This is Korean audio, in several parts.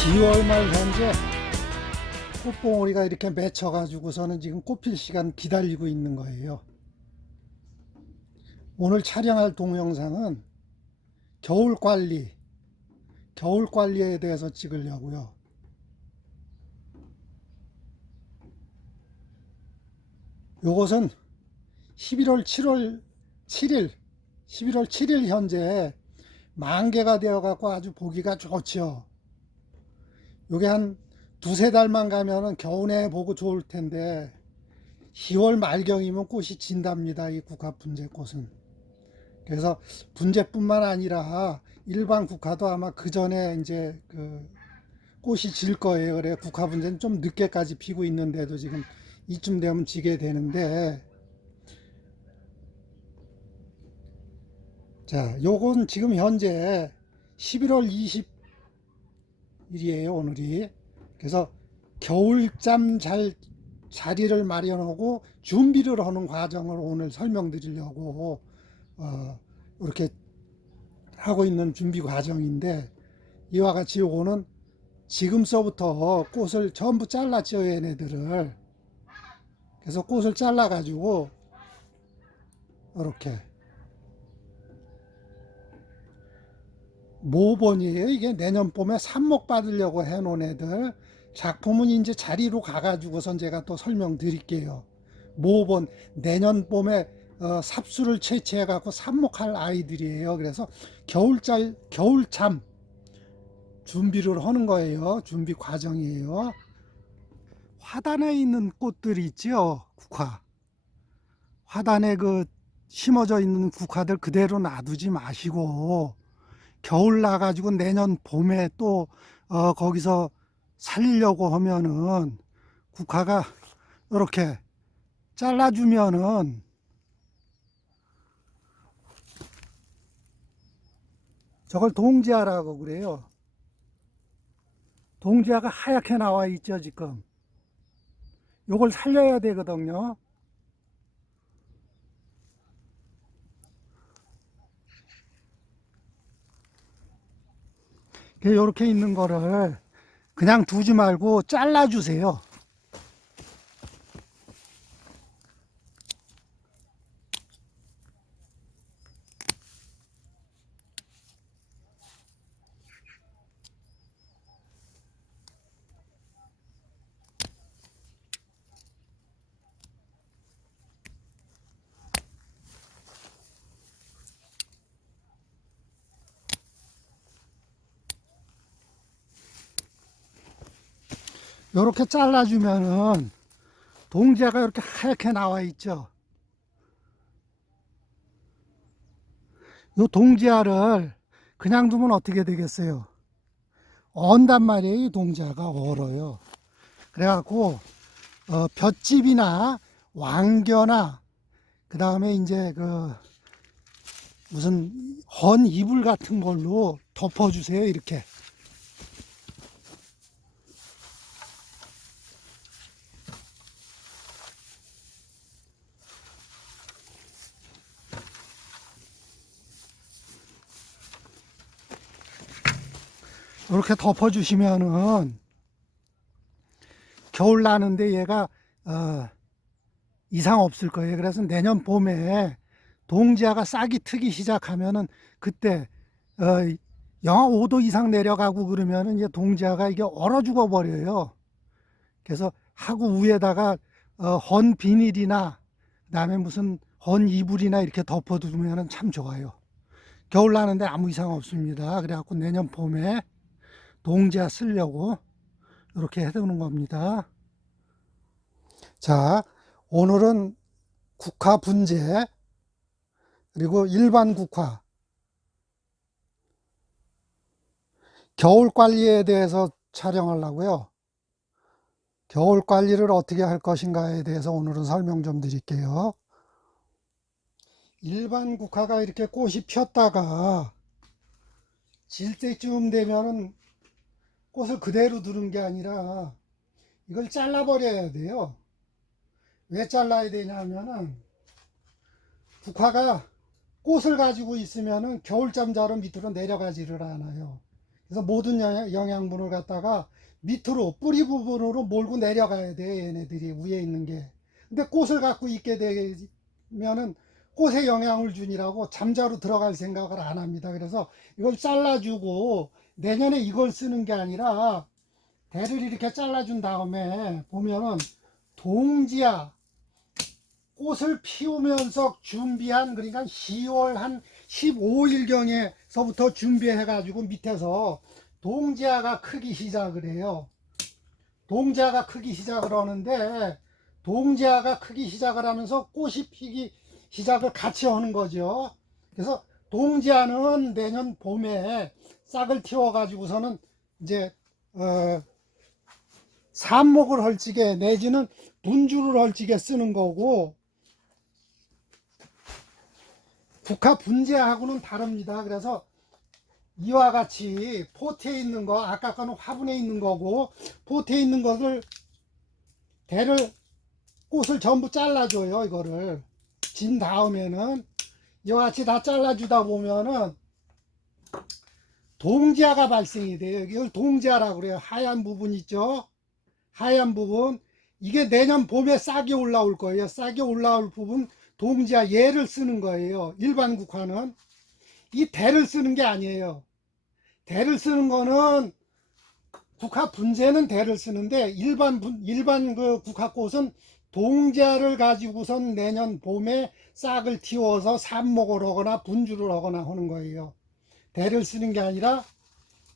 10월 말 현재 꽃봉오리가 이렇게 맺혀가지고서는 지금 꽃필 시간 기다리고 있는 거예요. 오늘 촬영할 동영상은 겨울 관리에 대해서 찍으려고요. 요것은 11월 7일 현재 만개가 되어 갖고 아주 보기가 좋죠. 요게 한 두세 달만 가면은 겨우내 보고 좋을 텐데 10월 말경이면 꽃이 진답니다. 이 국화 분재꽃은. 그래서 분재뿐만 아니라 일반 국화도 아마 그 전에 이제 그 꽃이 질 거예요. 그래 국화 분재는 좀 늦게까지 피고 있는데도 지금 이쯤 되면 지게 되는데, 자, 요건 지금 현재 11월 20일이에요, 오늘이. 그래서 겨울잠 잘 자리를 마련하고 준비를 하는 과정을 오늘 설명드리려고 이렇게 하고 있는 준비 과정인데, 이와 같이 요거는 지금서부터 꽃을 전부 잘랐죠, 얘네들을. 그래서 꽃을 잘라 가지고 이렇게 모본이에요. 이게 내년 봄에 삽목 받으려고 해놓은 애들. 작품은 이제 자리로 가가지고선 제가 또 설명드릴게요. 모본, 내년 봄에 삽수를 채취해 갖고 삽목할 아이들이에요. 그래서 겨울잠 준비를 하는 거예요. 준비 과정이에요. 화단에 있는 꽃들이 있죠, 국화. 화단에 그 심어져 있는 국화들 그대로 놔두지 마시고 겨울 나가지고 내년 봄에 또 거기서 살리려고 하면은 국화가 이렇게 잘라주면은 저걸 동지아라고 그래요. 동지아가 하얗게 나와 있죠, 지금. 요걸 살려야 되거든요. 이렇게 있는 거를 그냥 두지 말고 잘라주세요. 이렇게 잘라주면은 동지아가 이렇게 하얗게 나와 있죠. 이 동지아를 그냥 두면 어떻게 되겠어요? 언단 말이에요. 이 동지아가 얼어요. 그래갖고 볏짚이나 왕겨나 그 다음에 이제 그 무슨 헌 이불 같은 걸로 덮어주세요. 이렇게. 이렇게 덮어주시면은 겨울 나는데 얘가 이상 없을 거예요. 그래서 내년 봄에 동지아가 싹이 트기 시작하면은 그때 어, 영하 5도 이상 내려가고 그러면은 이제 동지아가 이게 얼어 죽어 버려요. 그래서 하구 위에다가 헌 비닐이나 그다음에 무슨 헌 이불이나 이렇게 덮어두면은 참 좋아요. 겨울 나는데 아무 이상 없습니다. 그래갖고 내년 봄에 동지아 쓰려고 이렇게 해두는 겁니다. 자, 오늘은 국화 분재 그리고 일반 국화 겨울 관리에 대해서 촬영하려고요. 겨울 관리를 어떻게 할 것인가에 대해서 오늘은 설명 좀 드릴게요. 일반 국화가 이렇게 꽃이 폈다가 질 때쯤 되면은 꽃을 그대로 두는 게 아니라 이걸 잘라버려야 돼요. 왜 잘라야 되냐면은 국화가 꽃을 가지고 있으면은 겨울잠자로 밑으로 내려가지를 않아요. 그래서 모든 영양분을 갖다가 밑으로 뿌리 부분으로 몰고 내려가야 돼, 얘네들이 위에 있는 게. 근데 꽃을 갖고 있게 되면은 꽃에 영향을 주니라고 잠자로 들어갈 생각을 안 합니다. 그래서 이걸 잘라주고 내년에 이걸 쓰는 게 아니라 대를 이렇게 잘라준 다음에 보면은 동지야 꽃을 피우면서 준비한, 그러니까 10월 한 15일경에서부터 준비해 가지고 밑에서 동지아가 크기 시작을 해요. 동지아가 크기 시작을 하는데 동지아가 크기 시작을 하면서 꽃이 피기 시작을 같이 하는 거죠. 그래서 동지아는 내년 봄에 싹을 틔워 가지고서는 이제 삽목을 헐찌게 내지는 분주를 헐찌게 쓰는 거고, 국화 분재하고는 다릅니다. 그래서 이와 같이 포트에 있는 거, 아까 거는 화분에 있는 거고, 포트에 있는 것을 대를 꽃을 전부 잘라줘요. 이거를 진 다음에는 이와 같이 다 잘라주다 보면은 동지아가 발생이 돼요. 이걸 동지아라고 그래요. 하얀 부분 있죠. 하얀 부분, 이게 내년 봄에 싹이 올라올 거예요. 싹이 올라올 부분 동지아, 얘를 쓰는 거예요. 일반 국화는 이 대를 쓰는 게 아니에요. 대를 쓰는 거는 국화 분재는 대를 쓰는데 일반 그 국화꽃은 동지아를 가지고선 내년 봄에 싹을 틔워서 삽목을 하거나 분주를 하거나 하는 거예요. 대를 쓰는 게 아니라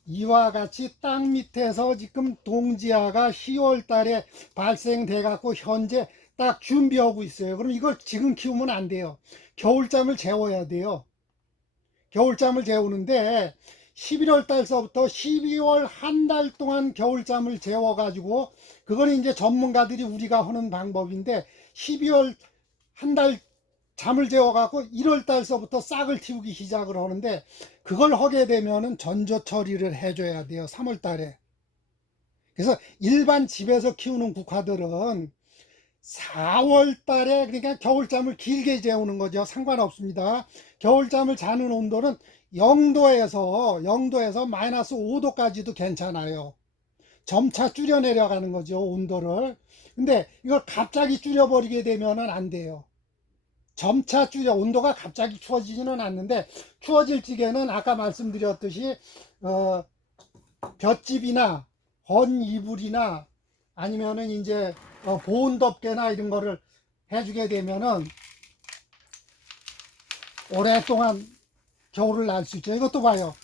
이와 같이 땅 밑에서 지금 동지아가 10월 달에 발생돼 갖고 현재 딱 준비하고 있어요. 그럼 이걸 지금 키우면 안 돼요. 겨울잠을 재워야 돼요. 겨울잠을 재우는데 11월 달서부터 12월 한 달 동안 겨울잠을 재워 가지고, 그거는 이제 전문가들이 우리가 하는 방법인데 12월 한 달 잠을 재워 갖고 1월 달서부터 싹을 틔우기 시작을 하는데, 그걸 하게 되면은 전조 처리를 해줘야 돼요. 3월 달에. 그래서 일반 집에서 키우는 국화들은 4월 달에, 그러니까 겨울잠을 길게 재우는 거죠. 상관없습니다. 겨울잠을 자는 온도는 0도에서 마이너스 5도까지도 괜찮아요. 점차 줄여 내려가는 거죠, 온도를. 근데 이걸 갑자기 줄여버리게 되면은 안 돼요. 점차 줄여, 온도가 갑자기 추워지지는 않는데, 추워질 적에는 아까 말씀드렸듯이 볏짚이나 헌 이불이나 아니면은 이제 보온 덮개나 이런 거를 해주게 되면은 오랫동안 겨울을 날 수 있죠. 이것도 봐요.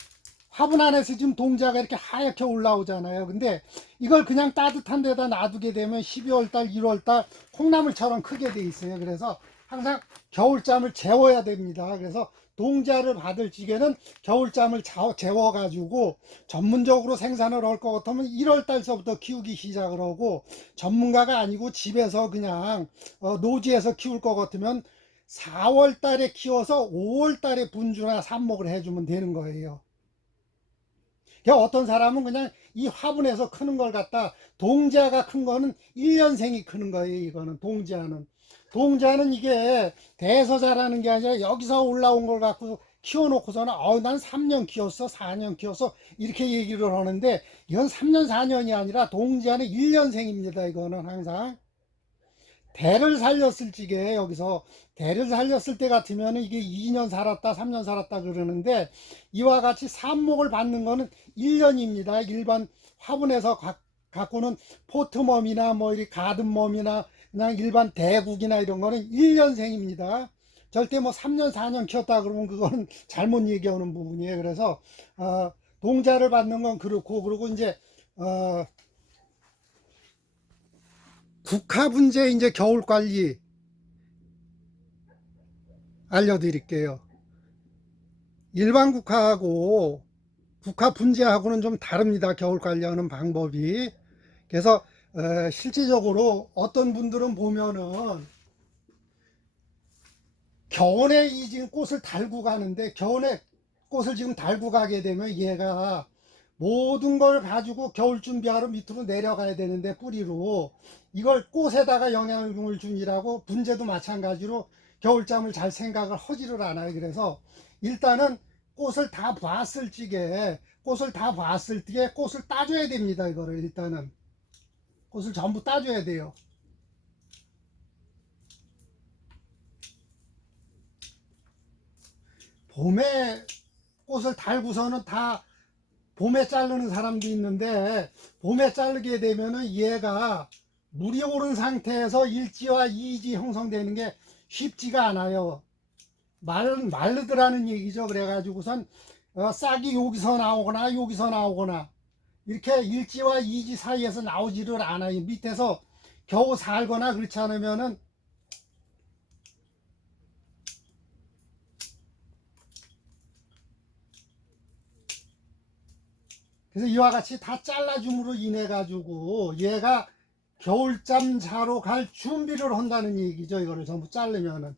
화분 안에서 지금 동자가 이렇게 하얗게 올라오잖아요. 근데 이걸 그냥 따뜻한 데다 놔두게 되면 12월 달, 1월 달 콩나물처럼 크게 돼 있어요. 그래서 항상 겨울잠을 재워야 됩니다. 그래서 동자를 받을 적에는 겨울잠을 재워 가지고 전문적으로 생산을 할 것 같으면 1월 달서부터 키우기 시작을 하고, 전문가가 아니고 집에서 그냥 노지에서 키울 것 같으면 4월 달에 키워서 5월 달에 분주나 삽목을 해주면 되는 거예요. 어떤 사람은 그냥 이 화분에서 크는 걸 갖다, 동지아가 큰 거는 1년생이 크는 거예요. 이거는 동지아는 이게 대서 자라는 게 아니라 여기서 올라온 걸 갖고 키워놓고서는 난 3년 키웠어, 4년 키웠어 이렇게 얘기를 하는데, 이건 3년 4년이 아니라 동지아는 1년생입니다. 이거는 항상 대를 살렸을 적에, 여기서 대를 살렸을 때 같으면 이게 2년 살았다 3년 살았다 그러는데, 이와 같이 삽목을 받는 거는 1년입니다. 일반 화분에서 갖고는 포트멈이나 뭐 이렇게 가든멈이나 그냥 일반 대국이나 이런 거는 1년생입니다. 절대 뭐 3년 4년 키웠다 그러면 그거는 잘못 얘기하는 부분이에요. 그래서 동자를 받는 건 그렇고, 그리고 이제 국화 분재 이제 겨울 관리 알려드릴게요. 일반 국화하고 국화 분재하고는 좀 다릅니다. 겨울 관리하는 방법이. 그래서 실질적으로 어떤 분들은 보면은 겨울에 이 지금 꽃을 달고 가는데, 겨울에 꽃을 지금 달고 가게 되면 얘가 모든 걸 가지고 겨울 준비하러 밑으로 내려가야 되는데, 뿌리로 이걸 꽃에다가 영향을 주니라고 분재도 마찬가지로 겨울잠을 잘 생각을 하지를 않아요. 그래서 일단은 꽃을 다 봤을 적에 꽃을 다 봤을 때 꽃을 따줘야 됩니다. 이거를 일단은 꽃을 전부 따줘야 돼요. 봄에 꽃을 달고서는 다 봄에 자르는 사람도 있는데, 봄에 자르게 되면은 얘가 물이 오른 상태에서 일지와 이지 형성되는 게 쉽지가 않아요. 마르더라는 얘기죠. 그래가지고선 싹이 여기서 나오거나 여기서 나오거나 이렇게 일지와 이지 사이에서 나오지를 않아요. 밑에서 겨우 살거나 그렇지 않으면은. 그래서 이와 같이 다 잘라줌으로 인해 가지고 얘가 겨울잠 자러 갈 준비를 한다는 얘기죠. 이거를 전부 자르면은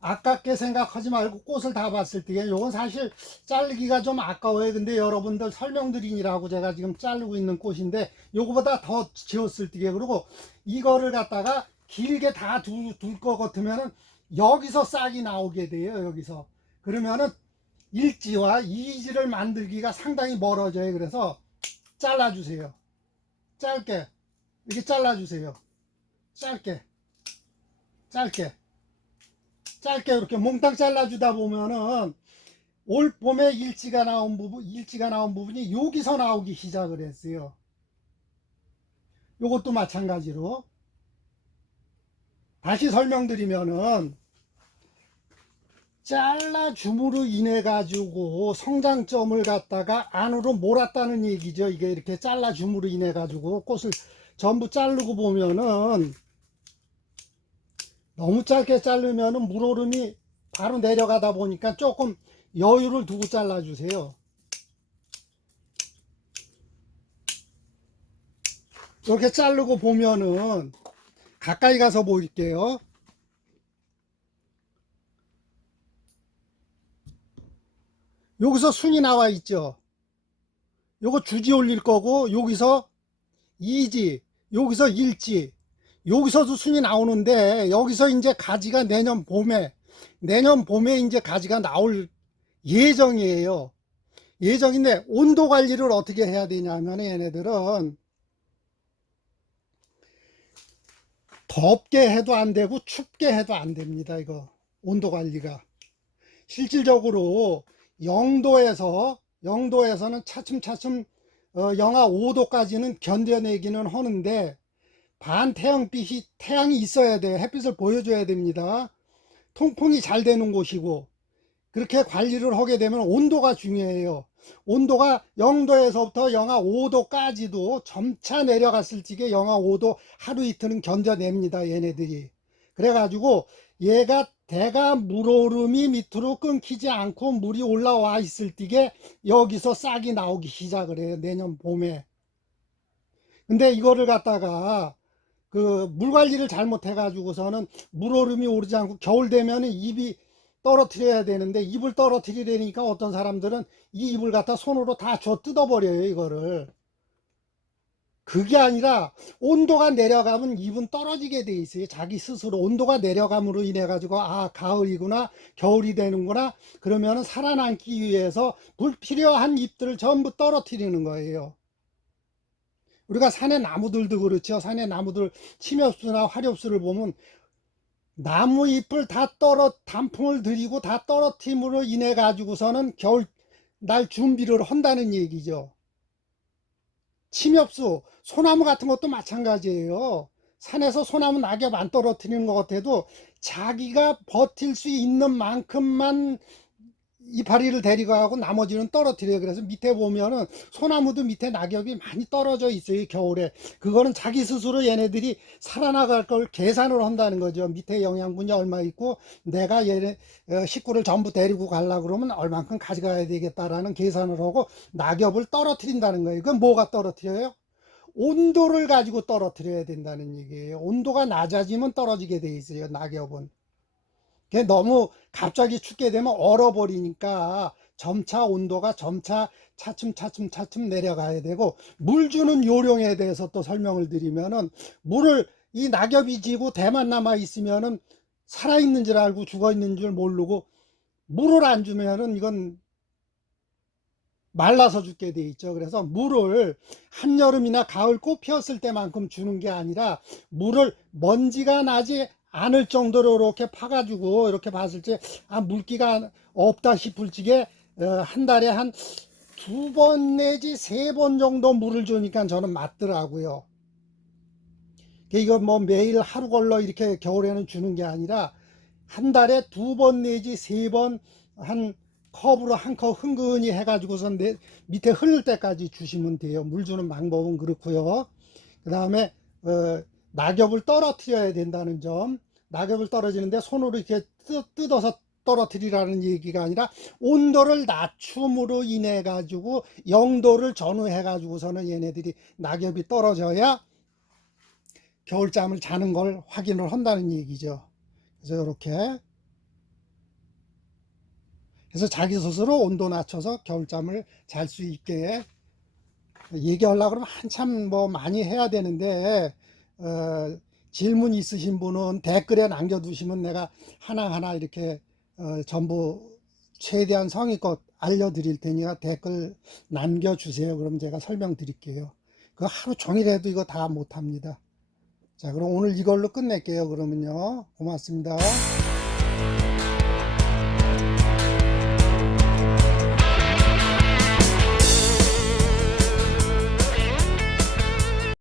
아깝게 생각하지 말고 꽃을 다 봤을 때, 이건 사실 자르기가 좀 아까워요. 근데 여러분들 설명드리느라고 제가 지금 자르고 있는 꽃인데 요거보다 더 지었을 때, 그리고 이거를 갖다가 길게 다 둘 것 같으면은 여기서 싹이 나오게 돼요. 여기서 그러면은 일지와 이지를 만들기가 상당히 멀어져요. 그래서 잘라주세요. 짧게 이렇게 잘라주세요. 짧게 짧게 짧게 이렇게 몽땅 잘라주다 보면은 올 봄에 일지가 나온 부분이 여기서 나오기 시작을 했어요. 요것도 마찬가지로 다시 설명드리면은 잘라줌으로 인해 가지고 성장점을 갖다가 안으로 몰았다는 얘기죠. 이게 이렇게 잘라줌으로 인해 가지고 꽃을 전부 자르고 보면은 너무 짧게 자르면은 물오름이 바로 내려가다 보니까 조금 여유를 두고 잘라주세요. 이렇게 자르고 보면은 가까이 가서 보일게요. 여기서 순이 나와 있죠. 요거 주지 올릴 거고, 여기서 이지, 여기서 일지, 여기서도 순이 나오는데, 여기서 이제 가지가 내년 봄에 이제 가지가 나올 예정이에요. 예정인데 온도 관리를 어떻게 해야 되냐면, 얘네들은 덥게 해도 안 되고 춥게 해도 안 됩니다. 이거 온도 관리가 실질적으로 영도에서는 차츰차츰 영하 5도까지는 견뎌내기는 하는데, 반태양빛이 태양이 있어야 돼요. 햇빛을 보여줘야 됩니다. 통풍이 잘 되는 곳이고, 그렇게 관리를 하게 되면 온도가 중요해요. 온도가 0도에서부터 영하 5도까지도 점차 내려갔을 적에 영하 5도 하루 이틀은 견뎌냅니다. 얘네들이. 그래가지고 얘가 대가 물오름이 밑으로 끊기지 않고 물이 올라와 있을 적에 여기서 싹이 나오기 시작을 해요. 내년 봄에. 근데 이거를 갖다가 그 물 관리를 잘못해 가지고서는 물오름이 오르지 않고 겨울 되면은 잎이 떨어뜨려야 되는데, 잎을 떨어뜨리려니까 어떤 사람들은 이 잎을 갖다 손으로 다 줘 뜯어버려요. 이거를. 그게 아니라 온도가 내려가면 잎은 떨어지게 돼 있어요. 자기 스스로 온도가 내려감으로 인해 가지고 가을이구나 겨울이 되는구나, 그러면은 살아남기 위해서 불필요한 잎들을 전부 떨어뜨리는 거예요. 우리가 산의 나무들도 그렇죠. 산의 나무들 침엽수나 화렵수를 보면 나무 잎을 다 단풍을 들이고 다 떨어뜨림으로 인해 가지고서는 겨울 날 준비를 한다는 얘기죠. 침엽수, 소나무 같은 것도 마찬가지예요. 산에서 소나무 낙엽 안 떨어뜨리는 것 같아도 자기가 버틸 수 있는 만큼만 이파리를 데리고 가고 나머지는 떨어뜨려요. 그래서 밑에 보면은 소나무도 밑에 낙엽이 많이 떨어져 있어요. 겨울에. 그거는 자기 스스로 얘네들이 살아나갈 걸 계산을 한다는 거죠. 밑에 영양분이 얼마 있고 내가 얘네 식구를 전부 데리고 가려고 그러면 얼만큼 가져가야 되겠다라는 계산을 하고 낙엽을 떨어뜨린다는 거예요. 그건 뭐가 떨어뜨려요? 온도를 가지고 떨어뜨려야 된다는 얘기예요. 온도가 낮아지면 떨어지게 돼 있어요. 낙엽은. 너무 갑자기 춥게 되면 얼어버리니까 점차 온도가 점차 차츰 내려가야 되고, 물 주는 요령에 대해서 또 설명을 드리면은, 물을 이 낙엽이 지고 대만 남아 있으면은 살아있는 줄 알고 죽어 있는 줄 모르고, 물을 안 주면은 이건 말라서 죽게 돼 있죠. 그래서 물을 한여름이나 가을 꽃 피었을 때만큼 주는 게 아니라 물을 먼지가 나지 않을 정도로 이렇게 파가지고 이렇게 봤을 때 물기가 없다 싶을 적에 한 달에 한 2번 내지 3번 정도 물을 주니까 저는 맞더라고요. 이거 뭐 매일 하루 걸러 이렇게 겨울에는 주는 게 아니라 한 달에 2번 내지 3번 한 컵으로 한 컵 흥건히 해가지고서 밑에 흐를 때까지 주시면 돼요. 물 주는 방법은 그렇고요. 그 다음에 낙엽을 떨어뜨려야 된다는 점. 낙엽을 떨어지는데 손으로 이렇게 뜯어서 떨어뜨리라는 얘기가 아니라 온도를 낮춤으로 인해 가지고 0도를 전후해 가지고서는 얘네들이 낙엽이 떨어져야 겨울잠을 자는 걸 확인을 한다는 얘기죠. 그래서 이렇게 그래서 자기 스스로 온도 낮춰서 겨울잠을 잘 수 있게 얘기하려고 그러면 한참 뭐 많이 해야 되는데 질문 있으신 분은 댓글에 남겨두시면 내가 하나하나 이렇게 전부 최대한 성의껏 알려드릴 테니까 댓글 남겨주세요. 그럼 제가 설명드릴게요. 그 하루 종일 해도 이거 다 못합니다. 자, 그럼 오늘 이걸로 끝낼게요. 그러면요. 고맙습니다.